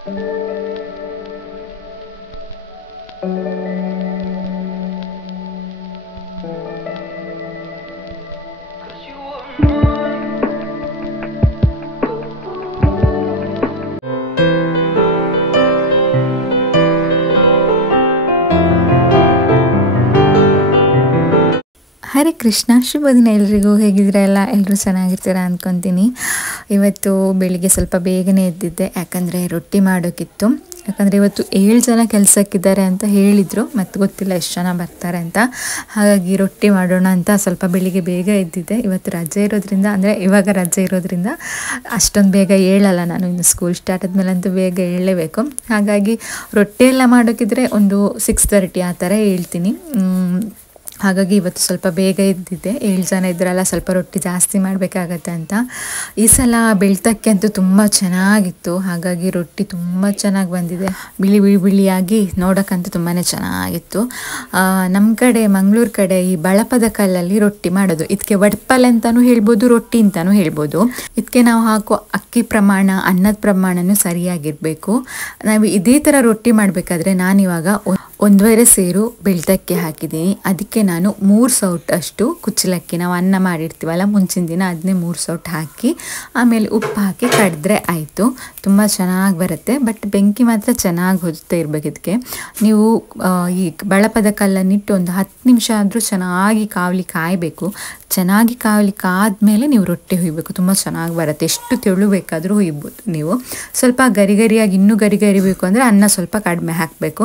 ಹರೇ ಕೃಷ್ಣ, ಶುಭ ದಿನ ಎಲ್ರಿಗೂ. ಹೇಗಿದ್ರೆ ಎಲ್ಲರೂ ಚೆನ್ನಾಗಿರ್ತೀರಾ ಅಂದ್ಕೊತೀನಿ. ಇವತ್ತು ಬೆಳಿಗ್ಗೆ ಸ್ವಲ್ಪ ಬೇಗನೆ ಎದ್ದಿದ್ದೆ, ಯಾಕಂದರೆ ರೊಟ್ಟಿ ಮಾಡೋಕ್ಕಿತ್ತು. ಯಾಕಂದರೆ ಇವತ್ತು 7 ಜನ ಕೆಲಸಕ್ಕಿದ್ದಾರೆ ಅಂತ ಹೇಳಿದರು, ಮತ್ತು ಗೊತ್ತಿಲ್ಲ ಎಷ್ಟು ಜನ ಬರ್ತಾರೆ ಅಂತ. ಹಾಗಾಗಿ ರೊಟ್ಟಿ ಮಾಡೋಣ ಅಂತ ಸ್ವಲ್ಪ ಬೆಳಿಗ್ಗೆ ಬೇಗ ಎದ್ದಿದ್ದೆ. ಇವತ್ತು ರಜೆ ಇರೋದ್ರಿಂದ, ಅಂದರೆ ಇವಾಗ ರಜೆ ಇರೋದ್ರಿಂದ ಅಷ್ಟೊಂದು ಬೇಗ ಏಳಲ್ಲ ನಾನು. ಇನ್ನು ಸ್ಕೂಲ್ ಸ್ಟಾರ್ಟ್ ಆದಮೇಲಂತೂ ಬೇಗ ಏಳಲೇಬೇಕು. ಹಾಗಾಗಿ ರೊಟ್ಟಿ ಎಲ್ಲ ಮಾಡೋಕ್ಕಿದ್ರೆ ಒಂದು 6:30 ಆ ಥರ ಹೇಳ್ತೀನಿ. ಹಾಗಾಗಿ ಇವತ್ತು ಸ್ವಲ್ಪ ಬೇಗ ಇದ್ದಿದ್ದೆ. 7 ಜನ ಇದ್ರಲ್ಲ, ಸ್ವಲ್ಪ ರೊಟ್ಟಿ ಜಾಸ್ತಿ ಮಾಡಬೇಕಾಗತ್ತೆ ಅಂತ. ಈ ಸಲ ಬೆಳ್ತಕ್ಕೆ ಅಂತೂ ತುಂಬ ಚೆನ್ನಾಗಿತ್ತು. ಹಾಗಾಗಿ ರೊಟ್ಟಿ ತುಂಬ ಚೆನ್ನಾಗಿ ಬಂದಿದೆ, ಬಿಳಿ ಬಿಳಿ ಬಿಳಿಯಾಗಿ ನೋಡೋಕ್ಕಂತೂ ತುಂಬಾ ಚೆನ್ನಾಗಿತ್ತು. ನಮ್ಮ ಕಡೆ ಮಂಗಳೂರು ಕಡೆ ಈ ಬಳಪದ ಕಲ್ಲಲ್ಲಿ ರೊಟ್ಟಿ ಮಾಡೋದು. ಇದಕ್ಕೆ ವಡ್ಪಲ್ ಅಂತಲೂ ಹೇಳ್ಬೋದು, ರೊಟ್ಟಿ ಅಂತಲೂ ಹೇಳ್ಬೋದು. ಇದಕ್ಕೆ ನಾವು ಹಾಕೋ ಅಕ್ಕಿ ಪ್ರಮಾಣ, ಅನ್ನದ ಪ್ರಮಾಣನೂ ಸರಿಯಾಗಿರಬೇಕು. ನಾವು ಇದೇ ಥರ ರೊಟ್ಟಿ ಮಾಡಬೇಕಾದ್ರೆ ನಾನಿವಾಗ 1.5 ಸೇರು ಬೆಳ್ತಕ್ಕೆ ಹಾಕಿದ್ದೀನಿ. ಅದಕ್ಕೆ ನಾನು 3 ಸೌಟ್ ಅಷ್ಟು ಕುಚ್ಚಲಕ್ಕಿ, ನಾವು ಅನ್ನ ಮಾಡಿರ್ತೀವಲ್ಲ ಮುಂಚಿನ ದಿನ, ಅದನ್ನೇ 3 ಸೌಟ್ ಹಾಕಿ ಆಮೇಲೆ ಉಪ್ಪು ಹಾಕಿ ಕಡಿದ್ರೆ ಆಯಿತು. ತುಂಬ ಚೆನ್ನಾಗಿ ಬರುತ್ತೆ. ಬಟ್ ಬೆಂಕಿ ಮಾತ್ರ ಚೆನ್ನಾಗಿ ಹೊದುತ್ತಾ ಇರಬೇಕು. ಇದಕ್ಕೆ ನೀವು ಈ ಬಳಪದ ಕಲ್ಲನ್ನಿಟ್ಟು ಒಂದು 10 ನಿಮಿಷ ಆದರೂ ಚೆನ್ನಾಗಿ ಕಾಯಬೇಕು. ಚೆನ್ನಾಗಿ ಕಾದ್ಮೇಲೆ ನೀವು ರೊಟ್ಟಿ ಹುಯ್ಬೇಕು, ತುಂಬ ಚೆನ್ನಾಗಿ ಬರುತ್ತೆ. ಎಷ್ಟು ತೆಳು ಬೇಕಾದರೂ ಹುಯ್ಬೋದು ನೀವು. ಸ್ವಲ್ಪ ಗರಿಗರಿಯಾಗಿ, ಇನ್ನೂ ಗರಿಗರಿ ಬೇಕು ಅಂದರೆ ಅನ್ನ ಸ್ವಲ್ಪ ಕಡಿಮೆ ಹಾಕಬೇಕು.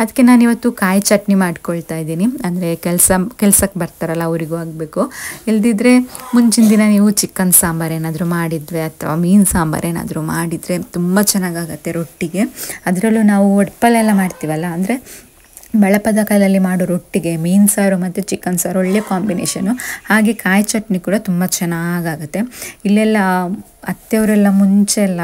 ಅದಕ್ಕೆ ನಾನಿವತ್ತು ಕಾಯಿ ಚಟ್ನಿ ಮಾಡ್ಕೊಳ್ತಾ ಇದ್ದೀನಿ. ಅಂದರೆ ಕೆಲ್ಸಕ್ಕೆ ಬರ್ತಾರಲ್ಲ ಅವರಿಗೂ ಆಗಬೇಕು. ಇಲ್ದಿದ್ರೆ ಮುಂಚಿನ ದಿನ ನೀವು ಚಿಕನ್ ಸಾಂಬಾರು ಏನಾದರೂ ಮಾಡಿದರೆ ಅಥವಾ ಮೀನು ಸಾಂಬಾರು ಏನಾದರೂ ಮಾಡಿದರೆ ತುಂಬ ಚೆನ್ನಾಗಾಗತ್ತೆ ರೊಟ್ಟಿಗೆ. ಅದರಲ್ಲೂ ನಾವು ಒಡ್ಪಲೆಲ್ಲ ಮಾಡ್ತೀವಲ್ಲ, ಅಂದರೆ ಬಳಪದ ಕಲ್ಲಲ್ಲಿ ಮಾಡೋ ರೊಟ್ಟಿಗೆ ಮೀನು ಸಾರು ಮತ್ತು ಚಿಕನ್ ಸಾರು ಒಳ್ಳೆ ಕಾಂಬಿನೇಷನು. ಹಾಗೆ ಕಾಯಿ ಚಟ್ನಿ ಕೂಡ ತುಂಬ ಚೆನ್ನಾಗಾಗುತ್ತೆ. ಇಲ್ಲೆಲ್ಲ ಅತ್ತೆಯವರೆಲ್ಲ ಮುಂಚೆ ಎಲ್ಲ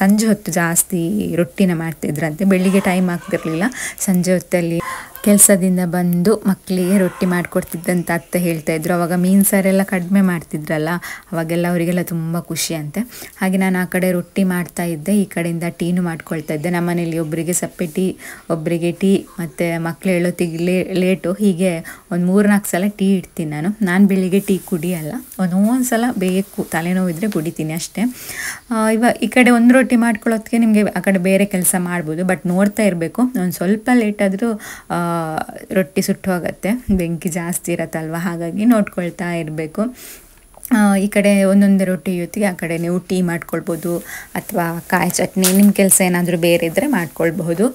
ಸಂಜೆ ಹೊತ್ತು ಜಾಸ್ತಿ ರೊಟ್ಟಿನ ಮಾಡ್ತಿದ್ರಂತೆ. ಬೆಳಿಗ್ಗೆ ಟೈಮ್ ಆಗ್ತಿರಲಿಲ್ಲ, ಸಂಜೆ ಹೊತ್ತಲ್ಲಿ ಕೆಲಸದಿಂದ ಬಂದು ಮಕ್ಕಳಿಗೆ ರೊಟ್ಟಿ ಮಾಡಿಕೊಡ್ತಿದ್ದಂತ ಅತ್ತೆ ಹೇಳ್ತಾಯಿದ್ರು. ಅವಾಗ ಮೀನು ಸಾರೆಲ್ಲ ಕಡಿಮೆ ಮಾಡ್ತಿದ್ರಲ್ಲ, ಅವಾಗೆಲ್ಲ ಅವರಿಗೆಲ್ಲ ತುಂಬ ಖುಷಿ ಅಂತೆ. ಹಾಗೆ ನಾನು ಆ ಕಡೆ ರೊಟ್ಟಿ ಮಾಡ್ತಾಯಿದ್ದೆ, ಈ ಕಡೆಯಿಂದ ಟೀನು ಮಾಡ್ಕೊಳ್ತಾ ಇದ್ದೆ. ನಮ್ಮ ಮನೇಲಿ ಒಬ್ಬರಿಗೆ ಸಪ್ಪೆ ಟೀ, ಒಬ್ಬರಿಗೆ ಟೀ, ಮತ್ತು ಮಕ್ಕಳು ಹೇಳೋತ್ತಿಗೆ ಲೇಟು. ಹೀಗೆ ಒಂದು 3-4 ಸಲ ಟೀ ಇಡ್ತೀನಿ ನಾನು ಬೆಳಿಗ್ಗೆ ಟೀ ಕುಡಿಯಲ್ಲ, ಒಂದೊಂದು ಸಲ ಬೇಕು, ತಲೆನೋವಿದ್ರೆ ಕುಡಿತೀನಿ ಅಷ್ಟೇ. ಈ ಕಡೆ ಒಂದು ರೊಟ್ಟಿ ಮಾಡ್ಕೊಳ್ಳೋದಕ್ಕೆ ನಿಮಗೆ ಆ ಕಡೆ ಬೇರೆ ಕೆಲಸ ಮಾಡ್ಬೋದು. ಬಟ್ ನೋಡ್ತಾ ಇರಬೇಕು, ಒಂದು ಸ್ವಲ್ಪ ಲೇಟಾದರೂ ರೊಟ್ಟಿ ಸುಟ್ಟು ಹೋಗುತ್ತೆ, ಬೆಂಕಿ ಜಾಸ್ತಿ ಇರತ್ತಲ್ವ. ಹಾಗಾಗಿ ನೋಡ್ಕೊಳ್ತಾ ಇರಬೇಕು. ಈ ಕಡೆ ಒಂದೊಂದೇ ರೊಟ್ಟಿ ಹೊತ್ತಿಗೆ ಆ ಕಡೆ ನೀವು ಟೀ ಮಾಡ್ಕೊಳ್ಬೋದು, ಅಥವಾ ಕಾಯಿ ಚಟ್ನಿ, ನಿಮ್ಮ ಕೆಲಸ ಏನಾದರೂ ಬೇರೆ ಇದ್ದರೆ ಮಾಡ್ಕೊಳ್ಬಹುದು.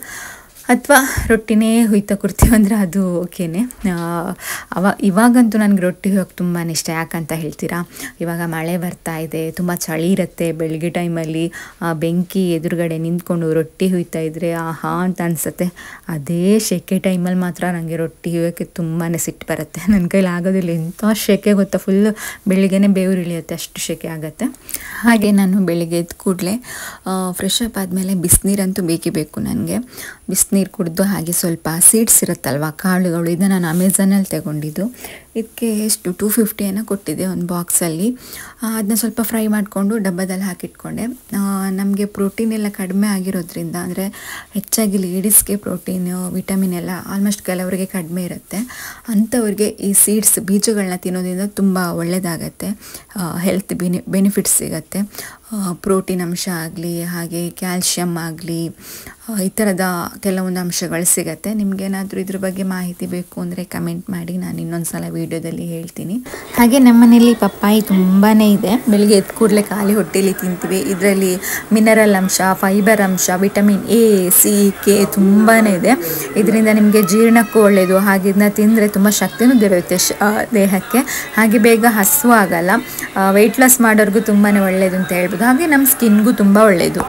ಅಥವಾ ರೊಟ್ಟಿನೇ ಹುಯ್ತಾ ಕೊಡ್ತೀವಿ ಅಂದರೆ ಅದು ಓಕೆನೇ. ಇವಾಗಂತೂ ನನಗೆ ರೊಟ್ಟಿ ಹುಯ್ಯೋಕ್ಕೆ ತುಂಬಾ ಇಷ್ಟ. ಯಾಕಂತ ಹೇಳ್ತೀರಾ, ಇವಾಗ ಮಳೆ ಬರ್ತಾ ಇದೆ, ತುಂಬ ಚಳಿ ಇರುತ್ತೆ. ಬೆಳಗ್ಗೆ ಟೈಮಲ್ಲಿ ಬೆಂಕಿ ಎದುರುಗಡೆ ನಿಂತ್ಕೊಂಡು ರೊಟ್ಟಿ ಹುಯ್ತಾ ಇದ್ದರೆ ಆಹಾ ಅಂತ ಅನಿಸುತ್ತೆ. ಅದೇ ಸೆಕೆ ಟೈಮಲ್ಲಿ ಮಾತ್ರ ನನಗೆ ರೊಟ್ಟಿ ಹುಯ್ಯೋಕ್ಕೆ ತುಂಬಾ ಸಿಟ್ಟು ಬರುತ್ತೆ. ನನ್ನ ಕೈಲಿ ಆಗೋದಿಲ್ಲ, ಎಂಥ ಸೆಕೆ ಗೊತ್ತಾ, ಫುಲ್ ಬೆಳಿಗ್ಗೆನೇ ಬೇವ್ರು ಇಳಿಯುತ್ತೆ, ಅಷ್ಟು ಸೆಕೆ ಆಗುತ್ತೆ. ಹಾಗೆ ನಾನು ಬೆಳಿಗ್ಗೆ ಎದ್ದ ಕೂಡಲೇ ಫ್ರೆಶ್ ಅಪ್ ಆದಮೇಲೆ ಬಿಸಿನೀರಂತೂ ಬೇಕೇ ಬೇಕು ನನಗೆ. ಬಿಸಿನೀರು ಕುಡಿದು ಹಾಗೆ ಸ್ವಲ್ಪ ಸೀಡ್ಸ್ ಇರುತ್ತಲ್ವ, ಕಾಳುಗಳು, ಇದನ್ನು ನಾನು ಅಮೆಝಾನಲ್ಲಿ ತಗೊಂಡಿದ್ದು. ಇದಕ್ಕೆ ಎಷ್ಟು 250 ಏನೋ ಕೊಟ್ಟಿದ್ದೆ ಒಂದು ಬಾಕ್ಸಲ್ಲಿ. ಅದನ್ನ ಸ್ವಲ್ಪ ಫ್ರೈ ಮಾಡಿಕೊಂಡು ಡಬ್ಬದಲ್ಲಿ ಹಾಕಿಟ್ಕೊಂಡೆ. ನಮಗೆ ಪ್ರೋಟೀನ್ ಎಲ್ಲ ಕಡಿಮೆ ಆಗಿರೋದ್ರಿಂದ, ಅಂದರೆ ಹೆಚ್ಚಾಗಿ ಲೇಡೀಸ್ಗೆ ಪ್ರೋಟೀನು, ವಿಟಮಿನ್ ಎಲ್ಲ ಆಲ್ಮೋಸ್ಟ್ ಕೆಲವರಿಗೆ ಕಡಿಮೆ ಇರುತ್ತೆ. ಅಂಥವ್ರಿಗೆ ಈ ಸೀಡ್ಸ್, ಬೀಜಗಳನ್ನ ತಿನ್ನೋದ್ರಿಂದ ತುಂಬ ಒಳ್ಳೆಯದಾಗತ್ತೆ, ಹೆಲ್ತ್ ಬೆನಿಫಿಟ್ಸ್ ಸಿಗತ್ತೆ. ಪ್ರೋಟೀನ್ ಅಂಶ ಆಗಲಿ, ಹಾಗೆ ಕ್ಯಾಲ್ಶಿಯಮ್ ಆಗಲಿ, ಈ ಥರದ ಕೆಲವೊಂದು ಅಂಶಗಳು ಸಿಗುತ್ತೆ. ನಿಮಗೇನಾದರೂ ಇದ್ರ ಬಗ್ಗೆ ಮಾಹಿತಿ ಬೇಕು ಅಂದರೆ ಕಮೆಂಟ್ ಮಾಡಿ, ನಾನು ಇನ್ನೊಂದು ಸಲ ವೀಡಿಯೋದಲ್ಲಿ ಹೇಳ್ತೀನಿ. ಹಾಗೆ ನಮ್ಮನೇಲಿ ಪಪ್ಪಾಯಿ ತುಂಬಾ ಇದೆ. ಬೆಳಿಗ್ಗೆ ಎದ್ದ ಕೂಡಲೇ ಖಾಲಿ ಹೊಟ್ಟೆಯಲ್ಲಿ ತಿಂತೀವಿ. ಇದರಲ್ಲಿ ಮಿನರಲ್ ಅಂಶ, ಫೈಬರ್ ಅಂಶ, ವಿಟಮಿನ್ ಎ, ಸಿ, ಕೆ ತುಂಬಾ ಇದೆ. ಇದರಿಂದ ನಿಮಗೆ ಜೀರ್ಣಕ್ಕೂ ಒಳ್ಳೆಯದು. ಹಾಗೆ ಇದನ್ನ ತಿಂದರೆ ತುಂಬ ಶಕ್ತಿನೂ ದೊರೆಯುತ್ತೆ ದೇಹಕ್ಕೆ. ಹಾಗೆ ಬೇಗ ಹಸಿವು ಆಗಲ್ಲ. ವೆಯ್ಟ್ ಲಾಸ್ ಮಾಡೋರ್ಗೂ ತುಂಬಾ ಒಳ್ಳೆಯದು ಅಂತ ಹೇಳ್ಬೋದು. ಹಾಗೆ ನಮ್ಮ ಸ್ಕಿನ್ಗೂ ತುಂಬ ಒಳ್ಳೆಯದು.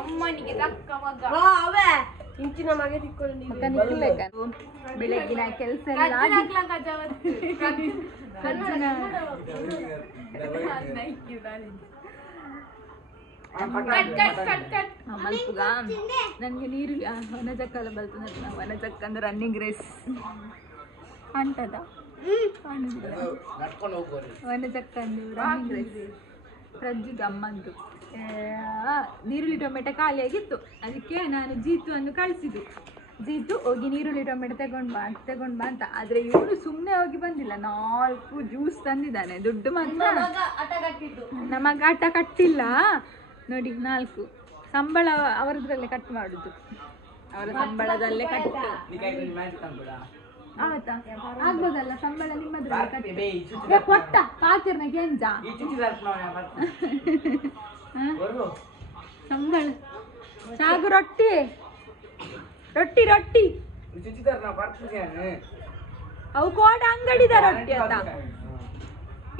ಬೆಳಗ್ಗಿನ ಕೆಲಸ ಮಲ್ಪುಗ ನನಗೆ ನೀರು ವನಜಕ್ಕಲ್ಲ ಬರ್ತದೆ. ವನಜಕ್ಕ ಅಂದ್ರೆ ರನ್ನಿಂಗ್ ರೇಸ್ ಅಂಟದ ವನಜಕ್ಕ ಅಂದ್ರೆ ರನ್ನಿಂಗ್ ರೇಸ್. ಪ್ರಜ್ಜಿಗೆ ಅಮ್ಮಂದು ನೀರುಳ್ಳಿ ಟೊಮೆಟೊ ಖಾಲಿಯಾಗಿತ್ತು, ಅದಕ್ಕೆ ನಾನು ಜೀತುವನ್ನು ಕಳಿಸಿದ್ದು. ಜೀತು ಹೋಗಿ ನೀರುಳ್ಳಿ ಟೊಮೆಟೊ ತಗೊಂಡ್ ಬಾ ಅಂತ. ಆದ್ರೆ ಇವನು ಸುಮ್ಮನೆ ಹೋಗಿ ಬಂದಿಲ್ಲ, 4 ಜ್ಯೂಸ್ ತಂದಿದ್ದಾನೆ. ದುಡ್ಡು ಮಾತ್ರ ನಮಗ ಆಟ ಕಟ್ಟಿಲ್ಲ ನೋಡಿ. 4 ಸಂಬಳ ಅವರದ್ರಲ್ಲೇ ಕಟ್ ಮಾಡುದು, ಅವರ ಸಂಬಳದಲ್ಲೇ ಕಟ್ಟು. ಆವತ್ತಾ ಆಗ್ಬೋದಲ್ಲ ಸಂಬಳ ನಿಮ್ಮದ್ರಲ್ಲಿ ಕೊಟ್ಟ ಪಾತಿರ್ನ ಗೆಂಜ ಸಂಬಳ ಸಾಗು ರೊಟ್ಟಿ ರೊಟ್ಟಿ ರೊಟ್ಟಿ ಅವು ಕೋಡ ಅಂಗಡಿದ ರೊಟ್ಟಿ ಅಂತ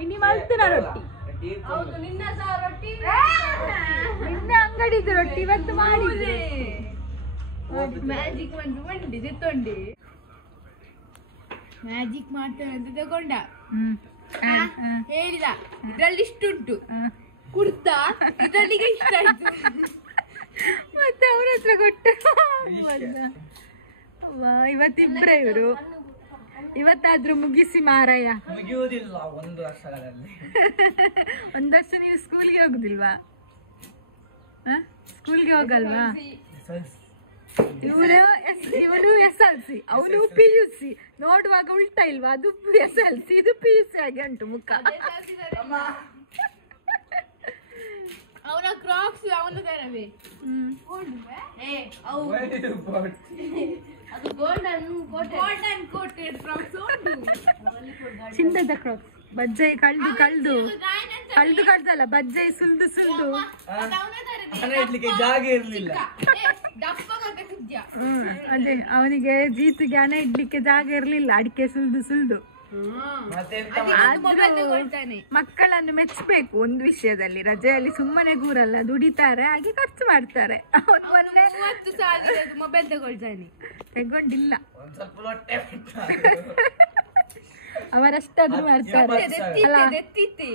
ಇನ್ನು ಮಲ್ತಿನ ರೊಟ್ಟಿ ನಿನ್ನೆ ಅಂಗಡಿದ ರೊಟ್ಟಿ ಇವತ್ತು ಮಾಡಿದ್ದೆ. ಮ್ಯಾಜಿಕ್ ಬಂದು ತೊಂಡಿ ಮ್ಯಾಜಿಕ್ ಮಾಡ್ತೇನೆ ಅಂತ ತಗೊಂಡ ಹೇಳಿದ ಇದ್ರಲ್ಲಿ ಇಷ್ಟುಂಟು ಕುಡ್ತ ಇದ್ರಲ್ಲಿಗೆ ಇಷ್ಟ ಆಯ್ತು ಮತ್ತೆ ಅವ್ರ ಹತ್ರ ಕೊಟ್ಟ. ಇವತ್ತಿಬ್ರೆ ಇವರು, ಇವತ್ತಾದ್ರೂ ಮುಗಿಸಿ ಮಾರಾಯ. ಮುಗಿಯುವುದಿಲ್ಲ 1 ವರ್ಷಗಳಲ್ಲಿ. 1 ವರ್ಷ ನೀವು ಸ್ಕೂಲ್ಗೆ ಹೋಗುದಿಲ್ವಾ? ಸ್ಕೂಲ್ಗೆ ಹೋಗಲ್ವಾ? ಇವನು SLC, ಅವನು PUC. ನೋಡುವಾಗ ಉಲ್ಟಾ ಇಲ್ವಾ? ಅದು SLC, ಇದು PUC ಆಗಿ ಉಂಟು ಮುಖ. ಅವನ ಕ್ರಾಕ್ಸ್ ಅವನ ತರವೇ. ಅದು ಗೋಲ್ಡನ್ ಕೋಟೆಡ್ ಕ್ರಾಕ್ಸ್ ಉಂಟು. ಚಿನ್ನದ ಕ್ರಾಕ್ಸ್. ಬಜ್ಜಾಯಿ ಕಳ್ದಲ್ಲ, ಬಜ್ಜಾಯಿ ಸುಲ್ದು ಜಾಗ ಇರ್ಲಿಲ್ಲ. ಅದೇ ಅವನಿಗೆ ಜೀತಿಗೆ ಹಣ ಇಡ್ಲಿಕ್ಕೆ ಜಾಗ ಇರ್ಲಿಲ್ಲ, ಅಡಿಕೆ ಸುಲ್ದು. ಮಕ್ಕಳನ್ನು ಮೆಚ್ಚಬೇಕು ಒಂದು ವಿಷಯದಲ್ಲಿ, ರಜೆಯಲ್ಲಿ ಸುಮ್ಮನೆ ಕೂರಲ್ಲ, ದುಡಿತಾರೆ, ಹಾಗೆ ಖರ್ಚು ಮಾಡ್ತಾರೆ. ಮೊಬೈಲ್ ತಗೊಂಡಿಲ್ಲ, ಅವರಷ್ಟಾದ್ರೂ ಮಾಡ್ತಾರೆ ಅಲ್ಲ,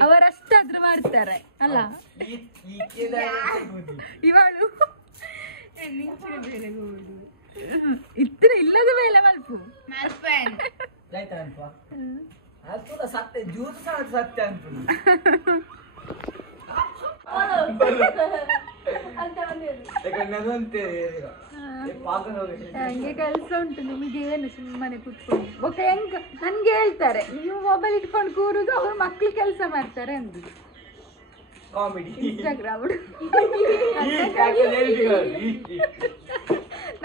ಅವರಷ್ಟಾದ್ರೂ ಮಾಡ್ತಾರೆ ಅಲ್ಲ. ಇವಳು ಇತ್ರ ಇಲ್ಲದ ಮೇಲೆ ಮಲ್ಪು ಸತ್ಯ ಜ್ಯೂಸ್ ಸತ್ಯ ಅಂತ ಹಂಗೆ ಕೆಲಸ ಉಂಟು ನಿಮಗೆ, ಏನು ಸುಮ್ಮನೆ ಕುತ್ಕೊಂಡು ಓಕೆ. ನನ್ಗೆ ಹೇಳ್ತಾರೆ ನೀವು ಮೊಬೈಲ್ ಇಟ್ಕೊಂಡು ಕೂರುದು, ಅವ್ರು ಮಕ್ಳು ಕೆಲಸ ಮಾಡ್ತಾರೆ ಅಂದು. ಇನ್ಸ್ಟಾಗ್ರಾಮ್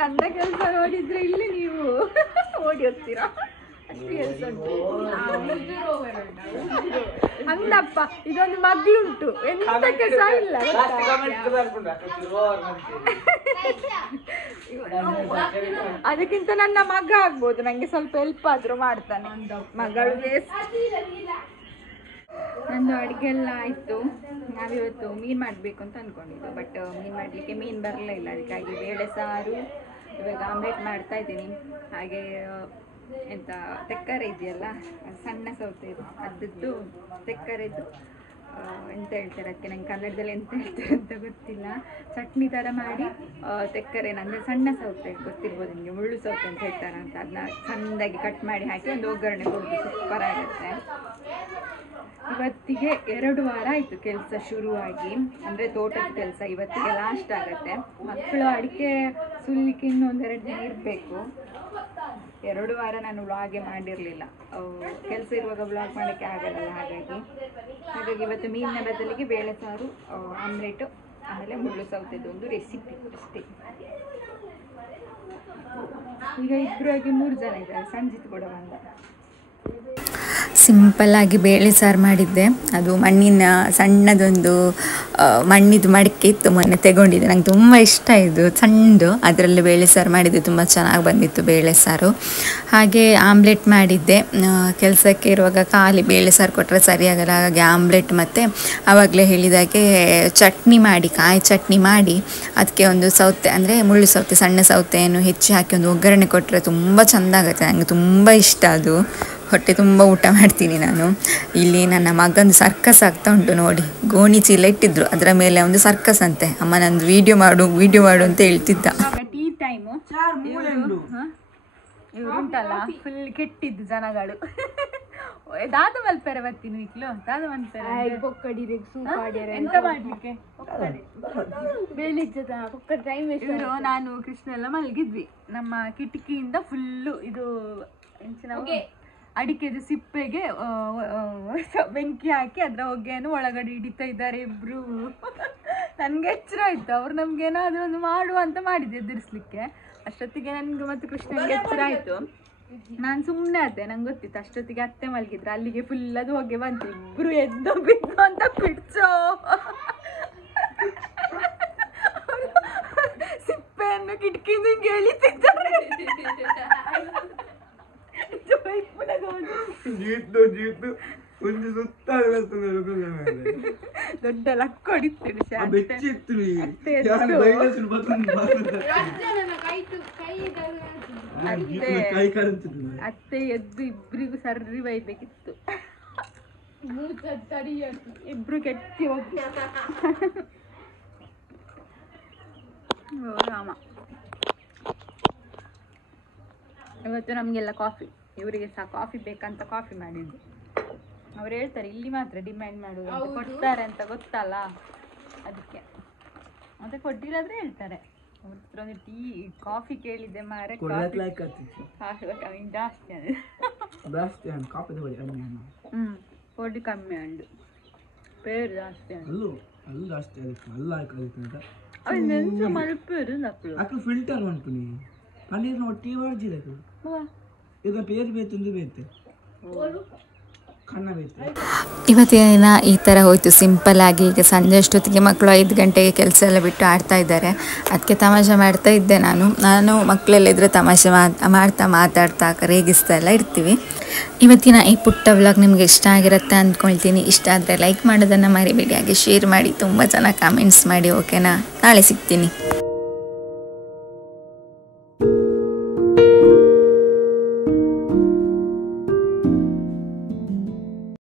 ನನ್ನ ಕೆಲಸ ನೋಡಿದ್ರೆ ಇಲ್ಲಿ ನೀವು ಓಡಿ ಹೋಗ್ತೀರಾ, ಅಷ್ಟು ಕೆಲಸ ಉಂಟು. ಹಂಗಪ್ಪ ಇದೊಂದು ಮಗ್ಳುಂಟು, ಎಂತಕ್ಕೆ ಸಹ ಇಲ್ಲ. ಅದಕ್ಕಿಂತ ನನ್ನ ಮಗ ಆಗ್ಬೋದು, ನಂಗೆ ಸ್ವಲ್ಪ ಹೆಲ್ಪ್ ಆದ್ರೂ ಮಾಡ್ತಾನೆ. ಮಗಳು ನಂದು ಅಡುಗೆ ಎಲ್ಲ ಆಯಿತು. ನಾವಿವತ್ತು ಮೀನು ಮಾಡಬೇಕು ಅಂತ ಅಂದ್ಕೊಂಡಿದ್ದು, ಬಟ್ ಮೀನು ಮಾಡಲಿಕ್ಕೆ ಮೀನು ಬರಲಿಲ್ಲ. ಅದಕ್ಕಾಗಿ ಬೇಳೆ ಸಾರು, ಇವಾಗ ಆಮ್ಲೆಟ್ ಮಾಡ್ತಾ ಇದ್ದೀನಿ. ಹಾಗೆ ಎಂತ ತೆಕ್ಕರೆ ಇದೆಯಲ್ಲ, ಸಣ್ಣ ಸೌತೆ ಅದದ್ದು ತೆಕ್ಕರೆದ್ದು ಎಂತ ಹೇಳ್ತಾರೆ ಅದಕ್ಕೆ, ನಂಗೆ ಕನ್ನಡದಲ್ಲಿ ಎಂತ ಹೇಳ್ತಾರೆ ಅಂತ ಗೊತ್ತಿಲ್ಲ. ಚಟ್ನಿ ಥರ ಮಾಡಿ ತೆಕ್ಕರೆನ, ಅಂದರೆ ಸಣ್ಣ ಸೌತೆ ಗೊತ್ತಿರ್ಬೋದು ನಿಮಗೆ, ಮುಳ್ಳು ಸೌತೆ ಅಂತ ಹೇಳ್ತಾರೆ ಅಂತ, ಅದನ್ನ ಸಣ್ಣದಾಗಿ ಕಟ್ ಮಾಡಿ ಹಾಕಿ ಒಂದು ಒಗ್ಗರಣೆ ಕೊಡೋದು, ಸೂಪರ್ ಆಗುತ್ತೆ. ಇವತ್ತಿಗೆ 2 ವಾರ ಆಯಿತು ಕೆಲಸ ಶುರುವಾಗಿ, ಅಂದರೆ ತೋಟದ ಕೆಲಸ ಇವತ್ತಿಗೆ ಲಾಸ್ಟ್ ಆಗುತ್ತೆ. ಮಕ್ಕಳು ಅಡಿಕೆ ಸುಲಿಕ್ಕೆ ಇನ್ನೂ 1-2 ದಿನ ಇರಬೇಕು. 2 ವಾರ ನಾನು ವ್ಲಾಗೇ ಮಾಡಿರಲಿಲ್ಲ, ಕೆಲಸ ಇರುವಾಗ ವ್ಲಾಗ್ ಮಾಡೋಕ್ಕೆ ಆಗಲ್ಲ. ಹಾಗಾಗಿ ಇವತ್ತು ಮೀನಿನ ಬದಲಿಗೆ ಬೇಳೆ ಸಾರು, ಆಮ್ಲೆಟು, ಆಮೇಲೆ ಮುಳ್ಳು ಸೌತೆದು ಒಂದು ರೆಸಿಪಿ ಅಷ್ಟೇ. ಈಗ ಇಬ್ಬರಾಗಿ 3 ಜನ ಇದ್ದಾರೆ, ಸಂಜಿತ್ ಕೂಡ ಬಂದ. ಸಿಂಪಲ್ಲಾಗಿ ಬೇಳೆ ಸಾರು ಮಾಡಿದ್ದೆ. ಅದು ಮಣ್ಣಿನ ಸಣ್ಣದೊಂದು ಮಣ್ಣಿದು ಮಡಿಕೆ ಇತ್ತು, ಮೊನ್ನೆ ತೆಗೊಂಡಿದ್ದೆ. ನಂಗೆ ತುಂಬ ಇಷ್ಟ ಇದು ಸಣ್ಣದು, ಅದರಲ್ಲಿ ಬೇಳೆ ಸಾರು ಮಾಡಿದ್ದೆ, ತುಂಬ ಚೆನ್ನಾಗಿ ಬಂದಿತ್ತು ಬೇಳೆ ಸಾರು. ಹಾಗೆ ಆಮ್ಲೆಟ್ ಮಾಡಿದ್ದೆ. ಕೆಲಸಕ್ಕೆ ಇರುವಾಗ ಖಾಲಿ ಬೇಳೆ ಸಾರು ಕೊಟ್ಟರೆ ಸರಿಯಾಗಲ್ಲ, ಹಾಗಾಗಿ ಆಮ್ಲೆಟ್ ಮತ್ತು ಆವಾಗಲೇ ಹೇಳಿದಾಗೆ ಚಟ್ನಿ ಮಾಡಿ, ಕಾಯಿ ಚಟ್ನಿ ಮಾಡಿ, ಅದಕ್ಕೆ ಒಂದು ಸೌತೆ ಅಂದರೆ ಮುಳ್ಳು ಸೌತೆ, ಸಣ್ಣ ಸೌತೆಯನ್ನು ಹೆಚ್ಚಿ ಹಾಕಿ ಒಂದು ಒಗ್ಗರಣೆ ಕೊಟ್ಟರೆ ತುಂಬ ಚೆಂದ ಆಗುತ್ತೆ. ನನಗೆ ತುಂಬ ಇಷ್ಟ ಅದು, ಹೊಟ್ಟೆ ತುಂಬ ಊಟ ಮಾಡ್ತೀನಿ ನಾನು. ಇಲ್ಲಿ ನನ್ನ ಮಗಂದು ಸರ್ಕಸ್ ಆಗ್ತಾ ಉಂಟು ನೋಡಿ, ಗೋಣಿ ಚೀಲ ಇಟ್ಟಿದ್ರು, ಅದರ ಮೇಲೆ ಒಂದು ಸರ್ಕಸ್ ಅಂತೆ. ಅಮ್ಮ ನಂದು ವಿಡಿಯೋ ಮಾಡು ಅಂತ ಹೇಳ್ತಿದ್ದ. ಟೀ ಟೈಮು, ಇವರು ಉಂಟಲ್ಲ ಫುಲ್ ಕೆಟ್ಟಿದ್ದು ಜನಗಳು, ದಾದ ಮಲ್ಪೆರೆ ಬರ್ತೀನಿ ಇಕ್ಲು ದಾದ ಮಲ್ಪೆರೆ ಎಂತ ಮಾಡ್ಲಿಕ್ಕೆ ಇವರು ನಾನು ಕೃಷ್ಣ ಎಲ್ಲ ಮಲಗಿದ್ವಿ ನಮ್ಮ ಕಿಟಕಿಯಿಂದ ಫುಲ್ಲು ಇದು ಅಡಿಕೆದು ಸಿಪ್ಪೆಗೆ ಬೆಂಕಿ ಹಾಕಿ ಅದ್ರ ಹೊಗೆಯನ್ನು ಒಳಗಡೆ ಹಿಡಿತಾ ಇದ್ದಾರೆ ಇಬ್ರು. ನನ್ಗೆ ಎಚ್ಚರ ಆಯ್ತು, ಅವ್ರು ನಮ್ಗೇನಾದ್ರೂ ಒಂದು ಮಾಡುವ ಅಂತ ಮಾಡಿದ್ದೆ ಎದುರಿಸ್ಲಿಕ್ಕೆ. ಅಷ್ಟೊತ್ತಿಗೆ ನನ್ಗೆ ಮತ್ತು ಕೃಷ್ಣನ್ಗೆ ಎಚ್ಚರ ಆಯ್ತು. ನಾನು ಸುಮ್ಮನೆ ಅದೇ, ನಂಗೆ ಗೊತ್ತಿತ್ತು ಅಷ್ಟೊತ್ತಿಗೆ ಅತ್ತೆ ಮಲಗಿದ್ರು. ಅಲ್ಲಿಗೆ ಫುಲ್ ಅದು ಹೊಗೆ ಬಂತು, ಇಬ್ರು ಎದ್ದು ಬಿದ್ದು ಅಂತ ಪಿಡ್ಚೋ ಸಿಪ್ಪೆಯನ್ನು ಕಿಟಕಿಯಿಂದ ಎಳಿತಿದ್ದಾರೆ. ದೊಡ್ಡ ಲಕ್ಕ ಹೊಡಿತೀನಿ ಅತ್ತೆ ಎದ್ದು ಇಬ್ರಿಗೂ ಸರ್ರಿ ಬೈಬೇಕಿತ್ತು. ಇಬ್ರು ಕೆಟ್ಟಿ ಹೋಗಿ ರಾಮ. ಇವತ್ತು ನಮಗೆಲ್ಲ ಕಾಫಿ, ಇವರಿಗೆ ಸಹ ಕಾಫಿ ಬೇಕಂತ ಕಾಫಿ ಮಾಡಿದ್ದು. ಅವ್ರು ಹೇಳ್ತಾರೆ ಇಲ್ಲಿ ಮಾತ್ರ ಡಿಮ್ಯಾಂಡ್ ಮಾಡೋದು ಅಂತ, ಕೊಡ್ತಾರೆ ಅಂತ ಗೊತ್ತಲ್ಲ ಅದಕ್ಕೆ. ಮತ್ತೆ ಕೊಟ್ಟಿರೋದ್ರೆ ಹೇಳ್ತಾರೆ. ಅವ್ರ ಹತ್ರ ಒಂದು ಟೀ ಕಾಫಿ ಕೇಳಿದ್ದೆ ಮಾರೆ, ಪೊಡಿ ಕಮ್ಮಿ ಅಂಡು ಪೇರು ಜಾಸ್ತಿ ಅಂಡು ಮಲ್ಪೇರು ಫಿಲ್ಟರ್ ಉಂಟು ನೀವು ಪನ್ನೀರ್ ಟೀ ಹೊಡ್ಜಿರದು ಈಗ ಬೇರೆ ಬೇತೊಂದು ಬೇತೆ ಇವತ್ತಿನ ದಿನ ಈ ಥರ ಹೋಯಿತು ಸಿಂಪಲ್ ಆಗಿ. ಈಗ ಸಂಜೆ ಅಷ್ಟೊತ್ತಿಗೆ ಮಕ್ಕಳು 5 ಗಂಟೆಗೆ ಕೆಲಸ ಎಲ್ಲ ಬಿಟ್ಟು ಆಡ್ತಾ ಇದ್ದಾರೆ. ಅದಕ್ಕೆ ತಮಾಷೆ ಮಾಡ್ತಾ ಇದ್ದೆ ನಾನು ಮಕ್ಕಳೆಲ್ಲ ಇದ್ದರೆ ತಮಾಷೆ ಮಾಡ್ತಾ ಮಾತಾಡ್ತಾ ರೇಗಿಸ್ತಾ ಎಲ್ಲ ಇರ್ತೀವಿ. ಇವತ್ತಿನ ಈ ಪುಟ್ಟ ವ್ಲಾಗ್ ನಿಮಗೆ ಇಷ್ಟ ಆಗಿರುತ್ತೆ ಅಂದ್ಕೊಳ್ತೀನಿ. ಇಷ್ಟ ಆದರೆ ಲೈಕ್ ಮಾಡೋದನ್ನು ಮರಿಬೇಡಿ, ಹಾಗೆ ಶೇರ್ ಮಾಡಿ, ತುಂಬ ಚೆನ್ನಾಗಿ ಕಾಮೆಂಟ್ಸ್ ಮಾಡಿ. ಓಕೆನಾ? ನಾಳೆ ಸಿಗ್ತೀನಿ.